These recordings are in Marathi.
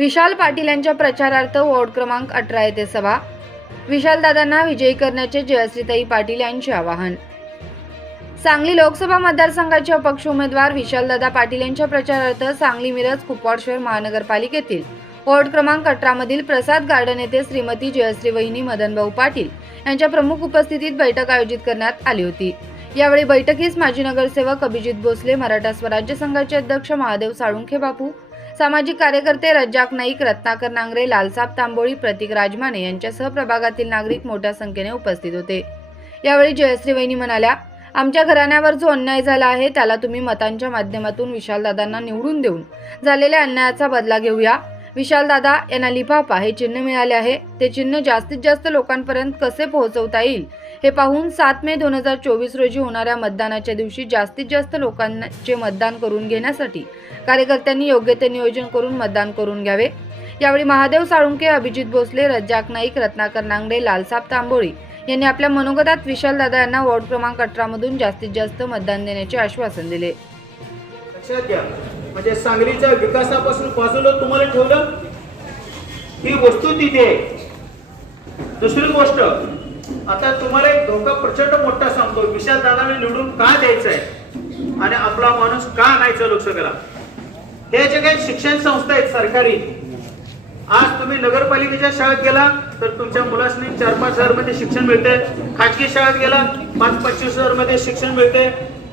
विशाल पाटील यांच्या प्रचारार्थ वॉर्ड क्रमांक अठरा येथे सभा. विशालदादांना विजयी करण्याचे जयश्रीताई पाटील यांचे आवाहन. सांगली लोकसभा मतदारसंघाचे अपक्ष उमेदवार विशालदादा पाटील यांच्या प्रचारार्थ सांगली मिरज कुपवाड शहर महानगरपालिकेतील वॉर्ड क्रमांक अठरामधील प्रसाद गार्डन येथे श्रीमती जयश्री वहिनी मदनभाऊ पाटील यांच्या प्रमुख उपस्थितीत बैठक आयोजित करण्यात आली होती. यावेळी बैठकीस माजी नगरसेवक अभिजित भोसले मराठा स्वराज्य संघाचे अध्यक्ष महादेव साळुंखे बापू सामाजिक कार्यकर्ते रज्जाक नाईक रत्नाकर नांगरे लालसाब तांबोळी प्रतीक राजमाने यांच्यासह प्रभागातील नागरिक मोठ्या संख्येने उपस्थित होते. यावेळी जयश्री वहिनी म्हणाल्या आमच्या घराण्यावर जो अन्याय झाला आहे त्याला तुम्ही मतांच्या माध्यमातून विशालदादांना निवडून देऊन झालेल्या अन्यायाचा बदला घेऊया. विशालदादा यांना लिफाफा हे चिन्ह मिळाले आहे. ते चिन्ह जास्तीत जास्त लोकांपर्यंत कसे पोहोचवता येईल? हे पाहून सात मे दोन हजार चोवीस रोजी होणाऱ्या मतदानाच्या दिवशी जास्तीत जास्त लोकांचे मतदान करून घेण्यासाठी कार्यकर्त्यांनी योग्य ते नियोजन करून मतदान करून घ्यावे. यावेळी महादेव साळुंके अभिजित भोसले रज्जाक नाईक रत्नाकर नांगडे लालसाब तांबोळी यांनी आपल्या मनोगतात विशालदादा यांना वॉर्ड क्रमांक अठरामधून जास्तीत जास्त मतदान देण्याचे आश्वासन दिले. म्हणजे सांगलीच्या विकासापासून बाजूला तुम्हाला ठेवलं? ही वस्तू तिथे दुसरी गोष्ट आता तुम्हाला एक धोका प्रचंड मोठा सांगतो. विशाल दादाने निवडून का द्यायचं आहे आणि आपला माणूस का आणायचा लोकसभेला? हे जे काही शिक्षण संस्था आहेत सरकारी आज तुम्ही नगरपालिकेच्या शाळेत गेला तर तुमच्या मुलासनी चार पाच हजारमध्ये शिक्षण मिळते खाजगी शाळेत गेला पाच पंचवीस हजारमध्ये शिक्षण मिळते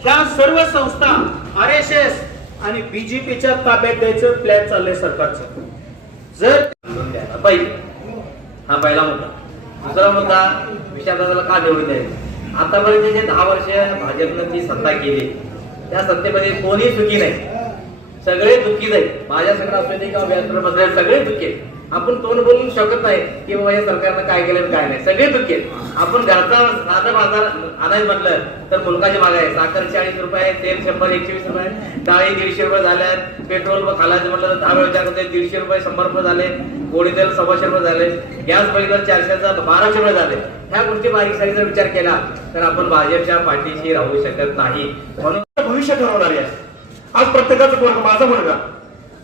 ह्या सर्व संस्था आर एस एस आणि बीजेपीच्या ताब्यात द्यायचं प्लॅन चाललंय सरकारचं. जर पहिली हा पहिला मुद्दा. दुसरा मुद्दा विशालदादाला का निवडून द्यायचं आतापर्यंत जे दहा वर्ष भाजपनं ती सत्ता केली त्या सत्तेमध्ये कोणी सुखी नाही. सगळे दुःखी नाही. माझ्या सगळं असू दे किंवा व्यासपीठ सगळे दुःखी आहेत. आपण तोंड बोलून शकत नाही की बाबा या सरकारनं काय केलं काय नाही. सगळे दुःखी आहेत. आपण घरचा साधा बाजार आणायचं म्हटलं तर मुलकाची माग आहे. साखर चाळीस रुपये तेल शंभर एकशे वीस रुपये डाळी दीडशे रुपये झाल्यात पेट्रोल खालायचं म्हटलं तर दहा वेळ दीडशे रुपये शंभर रुपये झाले. गोडी तेल सव्वाशे रुपये झाले. गॅस बघितलं चारशेचा बाराशे रुपये झाले. ह्या गोष्टी बारीक सारीक जर विचार केला तर आपण भाजपच्या पाठीशी राहू शकत नाही. म्हणून भविष्य ठरवणारी आहे. आज प्रत्येकाचा माझा मुलगा.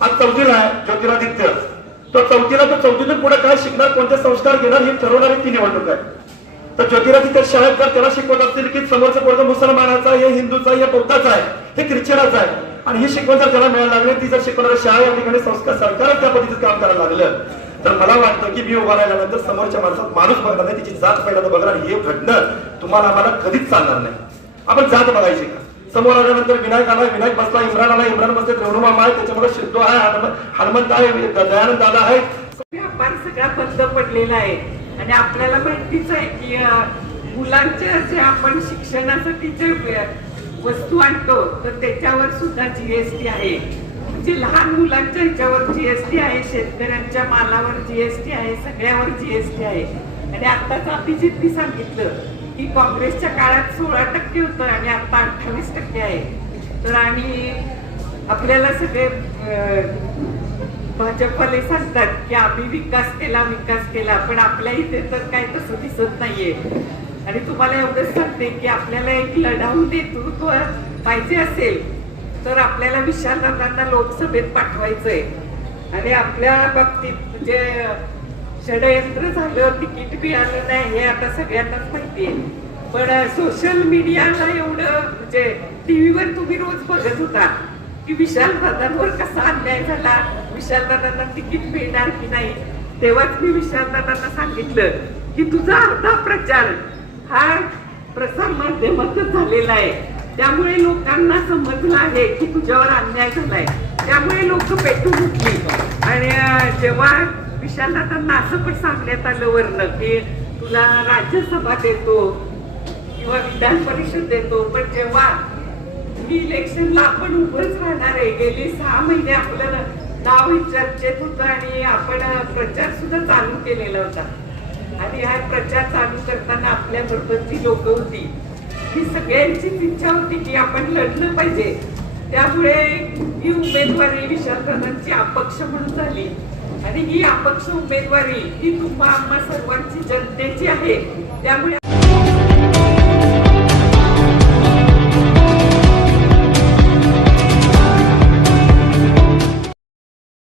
आज चौथीला आहे ज्योतिरादित्य. तो चौथीला तो चौथीतून पुढे काय शिकणार कोणते संस्कार घेणार हे ठरवणारी ती निवडणूक आहे. तर ज्योतिरादित्य शाळेत जर त्याला शिकवत असतील की समोरचा पोरगा मुसलमानाचा हे हिंदूचा हे बौद्धाचा आहे हे ख्रिश्चनाचा आहे. आणि ही शिकवण जर त्याला मिळायला लागली ती जर शिकवणारी शाळा या ठिकाणी संस्कार सरकार त्या पद्धतीचं काम करायला लागलं. तर मला वाटतं की मी उभा राहिल्यानंतर समोरच्या माणसात माणूस बघणार नाही तिची जात पहिल्यांदा बघणार हे घडणं तुम्हाला आम्हाला कधीच चालणार नाही. आपण जात बघायची का? समोर आल्यानंतर विनायक आला विनायक बसला इम्रान आला इम्रान बसले रेणुमामा आहे त्याच्यामध्ये सिद्धू आहे हनुमंत आहे दयानंद दादा आहे व्यापार सगळा बंद पडलेला आहे आणि आपल्याला माहितीच आहे की मुलांचे असे जे आपण शिक्षणासाठी जे वस्तू आणतो तर त्याच्यावर सुद्धा जीएसटी आहे. म्हणजे लहान मुलांच्या ह्याच्यावर जीएसटी आहे शेतकऱ्यांच्या मालावर जीएसटी आहे सगळ्यावर जीएसटी आहे. आणि आत्ताच अभिजितनी सांगितलं की काँग्रेसच्या काळात सोळा टक्के होतं आणि आता अठ्ठावीस टक्के आहे. तर आणि आपल्याला सगळे भाजपवाले सांगतात की आम्ही विकास केला विकास केला पण आपल्या इथे तर काय तसं दिसत नाहीये. आणि तुम्हाला एवढंच सांगते की आपल्याला एक लढाऊ नेतृत्व पाहिजे असेल तर आपल्याला विशालदादांना लोकसभेत पाठवायचंय. आणि आपल्या बाबतीत जे षडयंत्र झालं तिकीट मिळालं नाही हे आता सगळ्यांनाच माहिती आहे. पण सोशल मीडियाला एवढं म्हणजे टीव्हीवर तुम्ही रोज बघत होता की विशाल दादांवर कसा अन्याय झाला? विशाल दादांना तिकीट मिळणार की नाही? तेव्हाच मी विशाल दादांना सांगितलं की तुझा अर्धा प्रचार हा प्रसार माध्यमातच झालेला आहे. त्यामुळे लोकांना समजलं आहे की तुझ्यावर अन्याय झालाय. त्यामुळे लोक पेटून उठली. आणि जेव्हा विशाल दादांना असं पण सांगण्यात आलं वरनं की तुला राज्यसभा देतो किंवा विधान परिषद देतो पण जेव्हा मी इलेक्शनला आपण उभंच राहणार आहे गेली सहा महिने आपलं नाव चर्चेत होतं आणि आपण प्रचार सुद्धा चालू केलेला होता. आणि हा प्रचार चालू करताना आपल्या बरोबरची लोक होती ही सगळ्यांचीच इच्छा होती की आपण लढलं पाहिजे. त्यामुळे ही उमेदवारी विशालदादांची अपक्ष म्हणून झाली. आणि ही अपक्ष उमेदवारी ही तुम्हा आम्हा सर्वांची जनतेची आहे. त्यामुळे